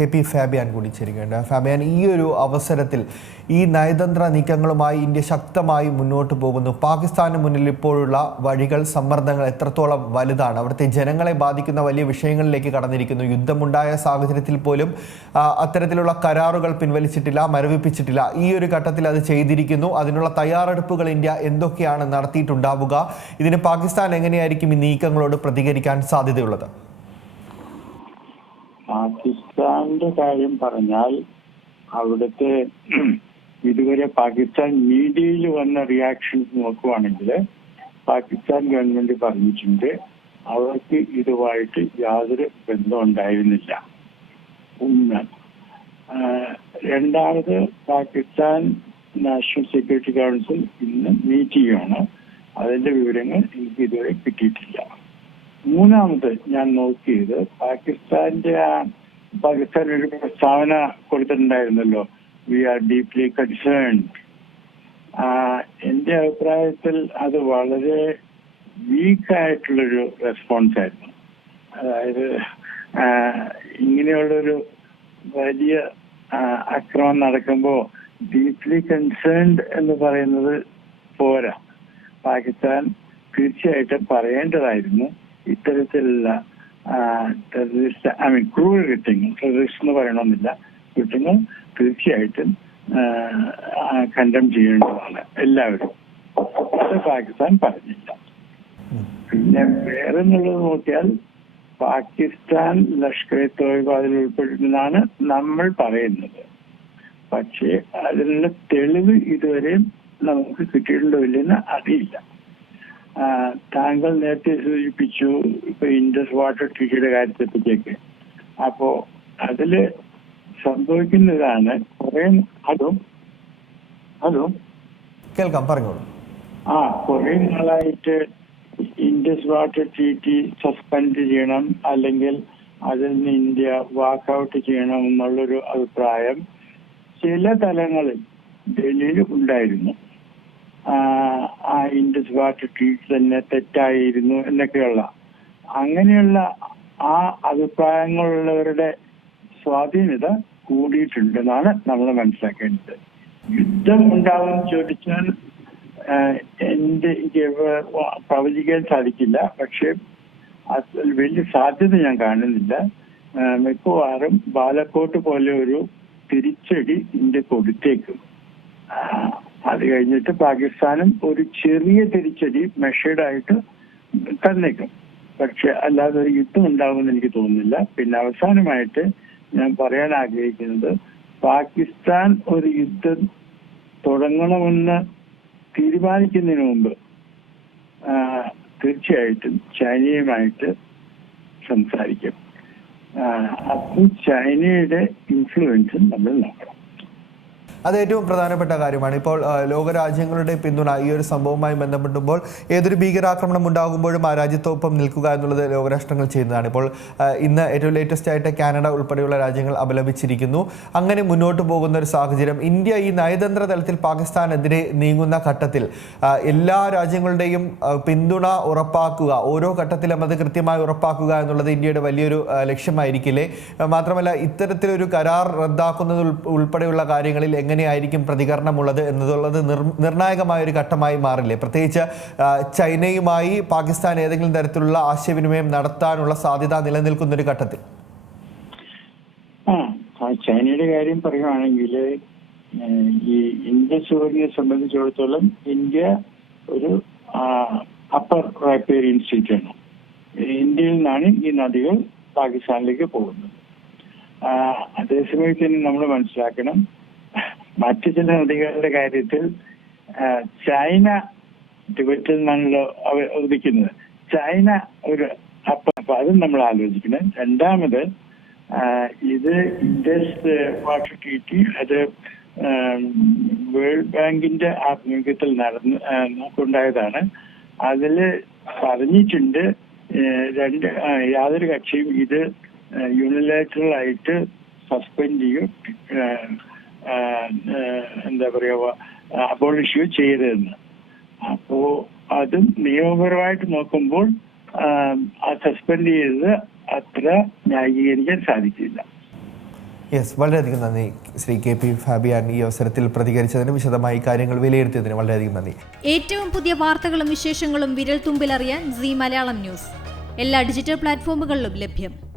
KP Fabian കൂടി ചേരുകയുണ്ട്. Fabian, ഈ ഒരു അവസരത്തിൽ ഈ നയതന്ത്ര നീക്കങ്ങളുമായി ഇന്ത്യ ശക്തമായി മുന്നോട്ട് പോകുന്നു. പാകിസ്ഥാന് മുന്നിൽ ഇപ്പോഴുള്ള വഴികൾ, സമ്മർദ്ദങ്ങൾ എത്രത്തോളം വലുതാണ്? അവിടുത്തെ ജനങ്ങളെ ബാധിക്കുന്ന വലിയ വിഷയങ്ങളിലേക്ക് കടന്നിരിക്കുന്നു. യുദ്ധമുണ്ടായ സാഹചര്യത്തിൽ പോലും അത്തരത്തിലുള്ള കരാറുകൾ പിൻവലിച്ചിട്ടില്ല, മരവിപ്പിച്ചിട്ടില്ല. ഈ ഒരു ഘട്ടത്തിൽ അത് ചെയ്തിരിക്കുന്നു. അതിനുള്ള തയ്യാറെടുപ്പുകൾ ഇന്ത്യ എന്തൊക്കെയാണ് നടത്തിയിട്ടുണ്ടാവുക? ഇതിന് പാകിസ്ഥാൻ എങ്ങനെയായിരിക്കും ഈ നീക്കങ്ങളോട് പ്രതികരിക്കാൻ സാധ്യതയുള്ളത്? പാകിസ്ഥാന്റെ കാര്യം പറഞ്ഞാൽ അവിടുത്തെ ഇതുവരെ പാകിസ്ഥാൻ മീഡിയയിൽ വന്ന റിയാക്ഷൻ നോക്കുവാണെങ്കിൽ പാകിസ്ഥാൻ ഗവൺമെന്റ് പറഞ്ഞിട്ടുണ്ട് അവർക്ക് ഇതുമായിട്ട് യാതൊരു ബന്ധവും ഉണ്ടായിരുന്നില്ല. ഒന്ന്. രണ്ടാമത്, പാകിസ്ഥാൻ നാഷണൽ സെക്യൂരിറ്റി കൗൺസിൽ ഇന്ന് മീറ്റ് ചെയ്യുകയാണ്. അതിന്റെ വിവരങ്ങൾ എനിക്ക് ഇതുവരെ കിട്ടിയിട്ടില്ല. മൂന്നാമത് ഞാൻ നോക്കിയത് പാകിസ്ഥാൻ ഒരു പ്രസ്താവന കൊടുത്തിട്ടുണ്ടായിരുന്നല്ലോ, വി ആർ ഡീപ്ലി കൺസേൺഡ്. എന്റെ അഭിപ്രായത്തിൽ അത് വളരെ വീക്കായിട്ടുള്ളൊരു റെസ്പോൺസ് ആയിരുന്നു. അതായത് ഇങ്ങനെയുള്ളൊരു വലിയ അക്രമം നടക്കുമ്പോൾ ഡീപ്ലി കൺസേൺഡ് എന്ന് പറയുന്നത് പോരാ. പാകിസ്ഥാൻ തീർച്ചയായിട്ടും പറയേണ്ടതായിരുന്നു ഇത്തരത്തിലുള്ള ക്രൂവൽ കുറ്റങ്ങൾ, ടെററിസ്റ്റ് എന്ന് പറയണമെന്നില്ല, കുറ്റങ്ങൾ തീർച്ചയായിട്ടും കണ്ടം ചെയ്യേണ്ടതാണ് എല്ലാവരും. അത് പാകിസ്ഥാൻ പറഞ്ഞില്ല. പിന്നെ വേറെ എന്നുള്ളത് നോക്കിയാൽ പാകിസ്ഥാൻ ലഷ്കർ തോയ്ബയിൽ ഉൾപ്പെടുന്നതാണ് നമ്മൾ പറയുന്നത്. പക്ഷേ അതിനുള്ള തെളിവ് ഇതുവരെയും നമുക്ക് കിട്ടിയിട്ടുണ്ടോ ഇല്ലെന്ന് അറിയില്ല. താങ്കൾ നേരത്തെ സൂചിപ്പിച്ചു ഇപ്പൊ ഇൻഡസ് വാട്ടർ ട്രീറ്റിയുടെ കാര്യത്തെ പറ്റിയൊക്കെ. അപ്പോ അതില് സംഭവിക്കുന്നതാണ് കേൾക്കാം, പറഞ്ഞോളൂ. കുറെ നാളായിട്ട് ഇൻഡസ് വാട്ടർ ട്രീറ്റി സസ്പെൻഡ് ചെയ്യണം, അല്ലെങ്കിൽ അതിൽ നിന്ന് ഇന്ത്യ വാക്കൗട്ട് ചെയ്യണം എന്നുള്ളൊരു അഭിപ്രായം ചില തലങ്ങളിൽ ഡൽഹിയിൽ ഉണ്ടായിരുന്നു. ഇൻഡസ് വാട്ടർ ട്രീറ്റ് തന്നെ തെറ്റായിരുന്നു എന്നൊക്കെയുള്ള അങ്ങനെയുള്ള ആ അഭിപ്രായങ്ങളുള്ളവരുടെ സ്വാധീനത കൂടിയിട്ടുണ്ടെന്നാണ് നമ്മൾ മനസ്സിലാക്കേണ്ടത്. യുദ്ധം ഉണ്ടാവുമെന്ന് ചോദിച്ചാൽ എനിക്ക് പ്രവചിക്കാൻ സാധിക്കില്ല. പക്ഷെ അതിൽ വലിയ സാധ്യത ഞാൻ കാണുന്നില്ല. മിക്കവാറും ബാലക്കോട്ട് പോലെ ഒരു തിരിച്ചടി ഇന്ത്യ കൊടുത്തേക്കും. അത് കഴിഞ്ഞിട്ട് പാകിസ്ഥാനും ഒരു ചെറിയ തിരിച്ചടി മെഷേർഡായിട്ട് തന്നേക്കും. പക്ഷെ അല്ലാതെ ഒരു യുദ്ധം ഉണ്ടാകുമെന്ന് എനിക്ക് തോന്നുന്നില്ല. പിന്നെ അവസാനമായിട്ട് ഞാൻ പറയാൻ ആഗ്രഹിക്കുന്നത്, പാകിസ്ഥാൻ ഒരു യുദ്ധം തുടങ്ങണമെന്ന് തീരുമാനിക്കുന്നതിന് മുമ്പ് തീർച്ചയായിട്ടും ചൈനയുമായിട്ട് സംസാരിക്കും. അപ്പോൾ ചൈനയുടെ ഇൻഫ്ലുവൻസും നമ്മൾ നോക്കണം. അത് ഏറ്റവും പ്രധാനപ്പെട്ട കാര്യമാണ്. ഇപ്പോൾ ലോകരാജ്യങ്ങളുടെ പിന്തുണ ഈ ഒരു സംഭവവുമായി ബന്ധപ്പെട്ടുമ്പോൾ ഏതൊരു ഭീകരാക്രമണം ഉണ്ടാകുമ്പോഴും ആ രാജ്യത്തോടൊപ്പം നിൽക്കുക എന്നുള്ളത് ലോകരാഷ്ട്രങ്ങൾ ചെയ്യുന്നതാണ്. ഇപ്പോൾ ഇന്ന് ഏറ്റവും ലേറ്റസ്റ്റ് ആയിട്ട് കാനഡ ഉൾപ്പെടെയുള്ള രാജ്യങ്ങൾ അപലപിച്ചിരിക്കുന്നു. അങ്ങനെ മുന്നോട്ട് പോകുന്ന ഒരു സാഹചര്യം, ഇന്ത്യ ഈ നയതന്ത്ര തലത്തിൽ പാകിസ്ഥാനെതിരെ നീങ്ങുന്ന ഘട്ടത്തിൽ എല്ലാ രാജ്യങ്ങളുടെയും പിന്തുണ ഉറപ്പാക്കുക, ഓരോ ഘട്ടത്തിലും അത് കൃത്യമായി ഉറപ്പാക്കുക എന്നുള്ളത് ഇന്ത്യയുടെ വലിയൊരു ലക്ഷ്യമായിരിക്കില്ലേ? മാത്രമല്ല, ഇത്തരത്തിലൊരു കരാർ റദ്ദാക്കുന്നത് ഉൾപ്പെടെയുള്ള കാര്യങ്ങളിൽ എങ്ങനെയായിരിക്കും പ്രതികരണമുള്ളത് എന്നുള്ളത് നിർണായകമായ ഒരു ഘട്ടമായി മാറില്ലേ? പ്രത്യേകിച്ച് ചൈനയുമായി പാകിസ്ഥാൻ ഏതെങ്കിലും തരത്തിലുള്ള ആശയവിനിമയം നടത്താനുള്ള സാധ്യത നിലനിൽക്കുന്ന ഒരു ഘട്ടത്തിൽ. ചൈനയുടെ കാര്യം പറയുകയാണെങ്കിൽ ഈ ഇൻഡസ് വാലിയെ സംബന്ധിച്ചിടത്തോളം ഇന്ത്യ ഒരു അപ്പർ റൈപ്പേറിയൻ സ്റ്റേറ്റ് ആണ്. ഇന്ത്യയിൽ നിന്നാണ് ഈ നദികൾ പാകിസ്ഥാനിലേക്ക് പോകുന്നത്. അതേസമയത്ത് തന്നെ നമ്മൾ മനസ്സിലാക്കണം, മറ്റു ചില നദികളുടെ കാര്യത്തിൽ ചൈന ടിബറ്റിൽ നിന്നാണല്ലോ ഉദിക്കുന്നത്. ചൈന ഒരു അപ്പൊ അതും നമ്മൾ ആലോചിക്കണം. രണ്ടാമത്, ഇത് ഇൻഡസ് വാട്ടർ ട്രീറ്റി അത് വേൾഡ് ബാങ്കിന്റെ ആഭിമുഖ്യത്തിൽ ഉണ്ടായതാണ്. അതില് പറഞ്ഞിട്ടുണ്ട് യാതൊരു കക്ഷിയും ഇത് യൂണിലാറ്ററൽ ആയിട്ട് സസ്പെൻഡ് ചെയ്യും, എന്താ പറയുക, അബോളിഷ് ചെയ്തതെന്ന്. അപ്പോ അതും നിയമപരമായിട്ട് നോക്കുമ്പോൾ സസ്പെൻഡ് ചെയ്തത് അത്ര ന്യായീകരിക്കാൻ സാധിക്കില്ല. യെസ്, വളരെയധികം നന്ദി ശ്രീ KP ഫാബിയാൻ. ഈ അവസരത്തിൽ പ്രതികരിച്ചതിന്, വിശദമായി കാര്യങ്ങൾ വിലയിരുത്തിയതിന് വളരെയധികം നന്ദി. ഏറ്റവും പുതിയ വാർത്തകളും വിശേഷങ്ങളും വിരൽ തുമ്പിലറിയാൻ Zee മലയാളം ന്യൂസ് എല്ലാ ഡിജിറ്റൽ പ്ലാറ്റ്ഫോമുകളിലും ലഭ്യം.